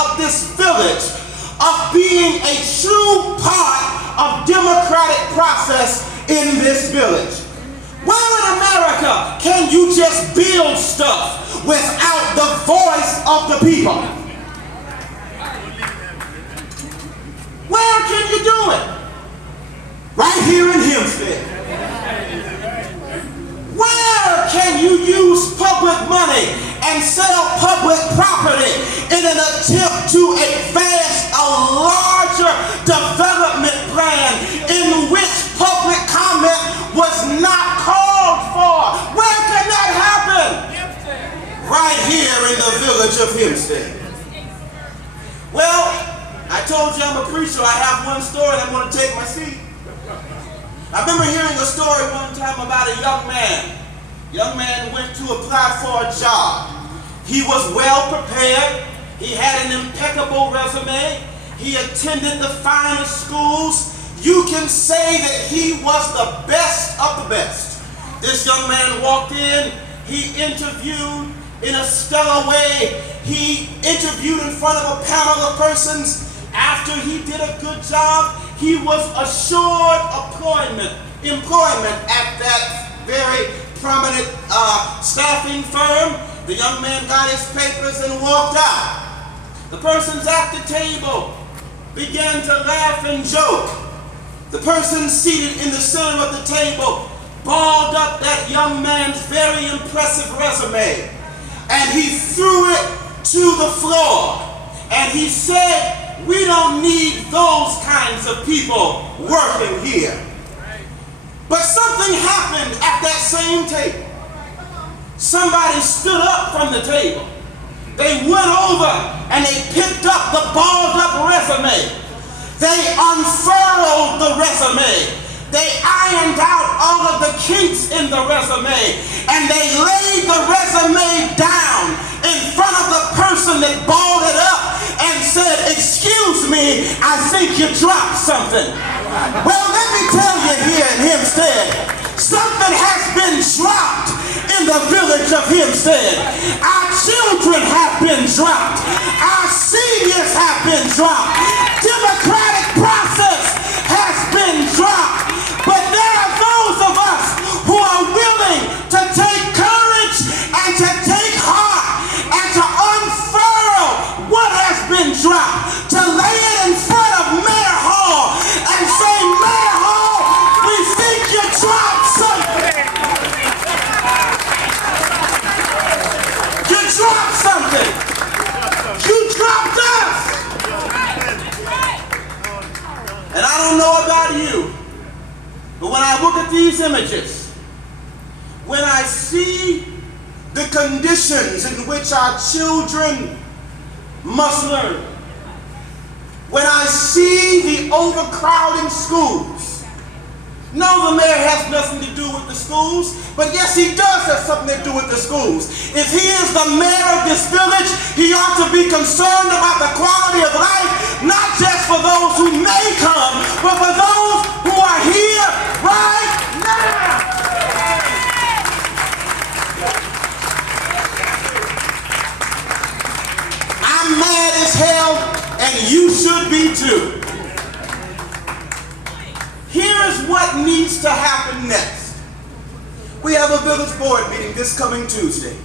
of this village of being a true part of democratic process in this village. Where in America can you just build stuff without the voice of the people? Where can you do it? Right here in Hempstead. Where can you use public money and sell public property in an attempt to advance a larger development plan in which public comment was not called for? Where can that happen? Right here in the village of Hempstead. Well, I told you I'm a preacher. I have one story and I'm going to take my seat. I remember hearing a story one time about a young man. Young man went to apply for a job. He was well prepared. He had an impeccable resume. He attended the finest schools. You can say that he was the best of the best. This young man walked in. He interviewed in a stellar way. He interviewed in front of a panel of persons. After he did a good job, he was assured employment at that very prominent staffing firm. The young man got his papers and walked out. The persons at the table began to laugh and joke. The person seated in the center of the table balled up that young man's very impressive resume, and he threw it to the floor. And he said, "We don't need those kinds of people working here." But something happened at that same table. Somebody stood up from the table. They went over and they picked up the balled up resume. They unfurled the resume. They ironed out all of the kinks in the resume, and they laid the resume down in front of the person that balled it up and said, "Excuse me, I think you dropped something." Well, let me tell you here in Hempstead, something has been dropped in the village of Hempstead. Our children have been dropped. Our seniors have been dropped. Democratic process has been dropped. But there are those of us who are willing to take courage and to take heart and to unfurl what has been dropped, to lay it in front of Mayor Hall and say, "Mayor Hall, we think you dropped something. You dropped something. You dropped us." And I don't know about you, but when I look at these images, when I see the conditions in which our children must learn, when I see the overcrowding schools, no, the mayor has nothing to do with the schools, but yes, he does have something to do with the schools. If he is the mayor of this village, he ought to be concerned about the quality of life, not just for those who may come, but for those who are here right now. I'm mad as hell, and you should be too. Here is what needs to happen next. We have a village board meeting this coming Tuesday,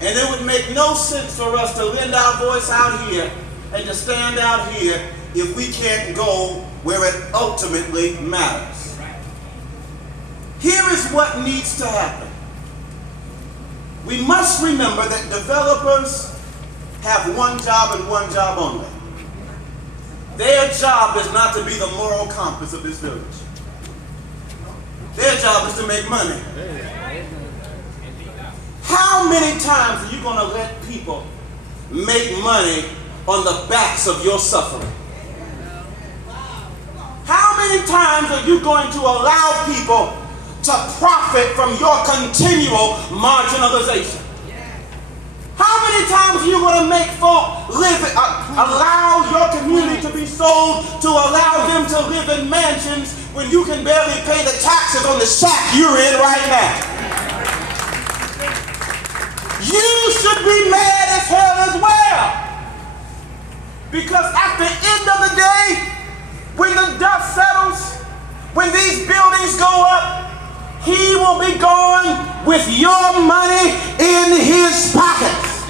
and it would make no sense for us to lend our voice out here and to stand out here if we can't go where it ultimately matters. Here is what needs to happen. We must remember that developers have one job and one job only. Their job is not to be the moral compass of this village. Their job is to make money. How many times are you going to let people make money on the backs of your suffering? How many times are you going to allow people to profit from your continual marginalization? How many times are you going to make folk allow your community to be sold, to allow them to live in mansions when you can barely pay the taxes on the shack you're in right now? You should be mad as hell as well. Because at the end of the day, when the dust settles, when these buildings go up, he will be gone with your money in his pockets.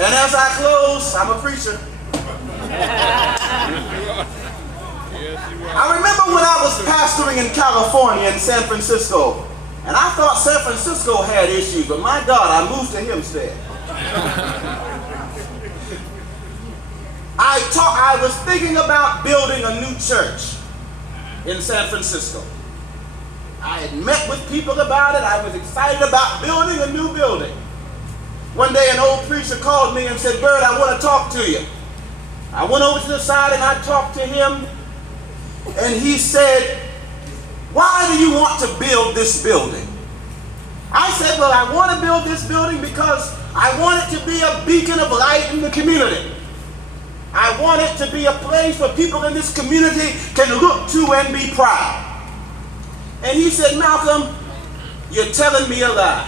And as I close, I'm a preacher. I remember when I was pastoring in California, in San Francisco, and I thought San Francisco had issues, but my God, I moved to Hempstead. I was thinking about building a new church in San Francisco. I had met with people about it. I was excited about building a new building. One day an old preacher called me and said, "Bird, I want to talk to you." I went over to the side and I talked to him, and he said, "Why do you want to build this building?" I said, "Well, I want to build this building because I want it to be a beacon of light in the community. I want it to be a place where people in this community can look to and be proud." And he said, "Malcolm, you're telling me a lie.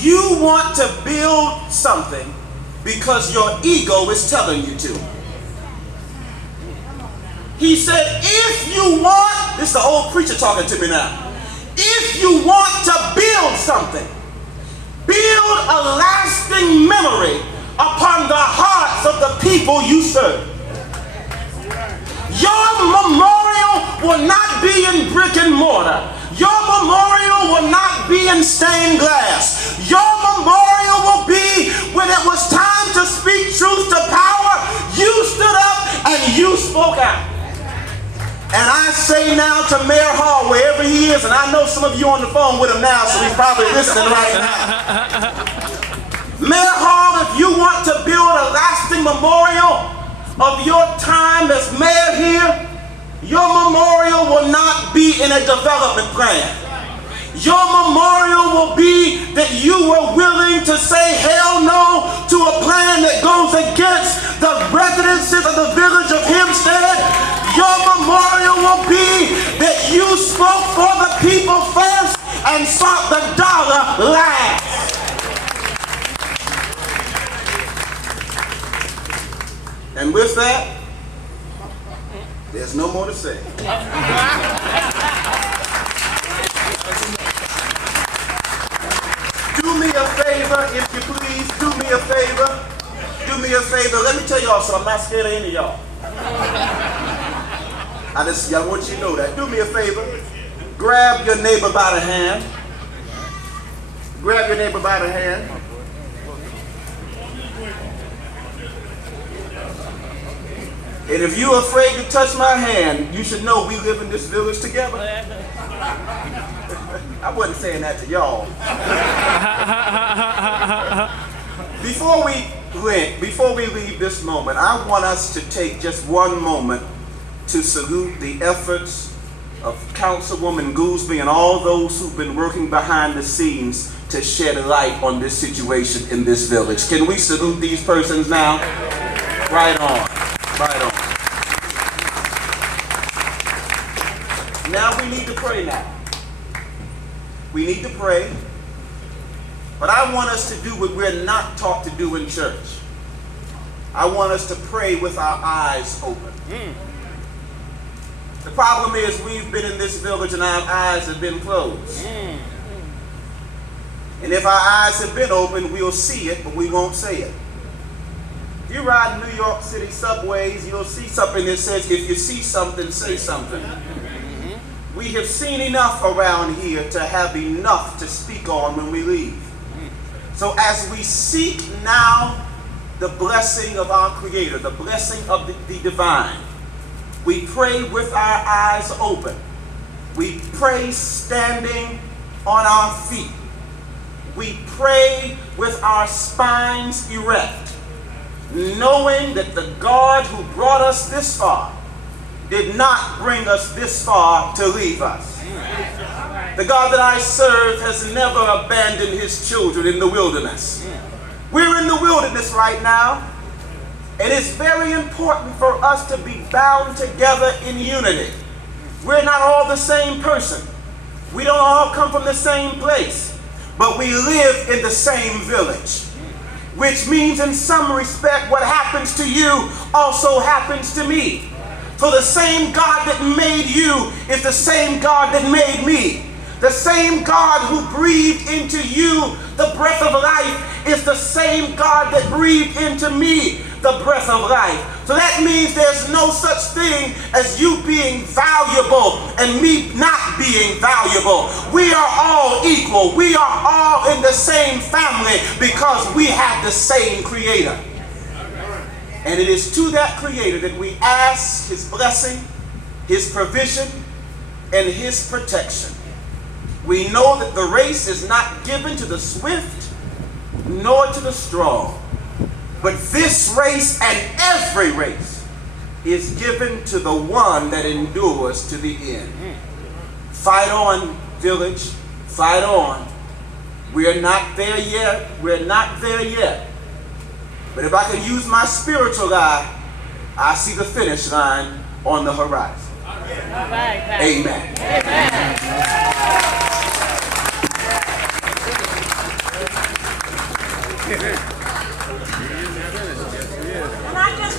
You want to build something because your ego is telling you to." He said, "If you want," this is the old preacher talking to me now, "if you want to build something, build a lasting memory upon the hearts of the people you serve. Your memorial will not be in brick and mortar. Your memorial will not be in stained glass. Your memorial will be when it was time to speak truth to power, you stood up and you spoke out." And I say now to Mayor Hall, wherever he is, and I know some of you on the phone with him now, so he's probably listening right now. Mayor Hall, if you want to build a lasting memorial of your time as mayor here, your memorial will not be in a development plan. Your memorial will be that you were willing to say hell no to a plan that goes against the residences of the village of Hempstead. Your memorial will be that you spoke for the people first and sought the dollar last. And with that, there's no more to say. Do me a favor, if you please. Do me a favor. Do me a favor. Let me tell y'all something. I'm not scared of any of y'all. I want you to know that. Do me a favor. Grab your neighbor by the hand. Grab your neighbor by the hand. And if you're afraid to touch my hand, you should know we live in this village together. I wasn't saying that to y'all. Before we leave this moment, I want us to take just one moment to salute the efforts of Councilwoman Goosby and all those who've been working behind the scenes to shed light on this situation in this village. Can we salute these persons now? Right on. Right on. Now we need to pray now. We need to pray. But I want us to do what we're not taught to do in church. I want us to pray with our eyes open. The problem is we've been in this village and our eyes have been closed. And if our eyes have been open, we'll see it, but we won't say it. If you ride New York City subways, you'll see something that says, if you see something, say something. We have seen enough around here to have enough to speak on when we leave. So as we seek now the blessing of our Creator, the blessing of the divine, we pray with our eyes open. We pray standing on our feet. We pray with our spines erect, knowing that the God who brought us this far did not bring us this far to leave us. The God that I serve has never abandoned his children in the wilderness. We're in the wilderness right now, and it's very important for us to be bound together in unity. We're not all the same person. We don't all come from the same place, but we live in the same village. which means in some respect what happens to you also happens to me. For the same God that made you is the same God that made me. The same God who breathed into you the breath of life is the same God that breathed into me the breath of life. So that means there's no such thing as you being valuable and me not being valuable. We are all equal. We are all in the same family because we have the same Creator. And it is to that Creator that we ask His blessing, His provision, and His protection. We know that the race is not given to the swift nor to the strong, but this race and every race is given to the one that endures to the end. Fight on, village. Fight on. We're not there yet. We're not there yet. But if I can use my spiritual eye, I see the finish line on the horizon. Amen. Amen.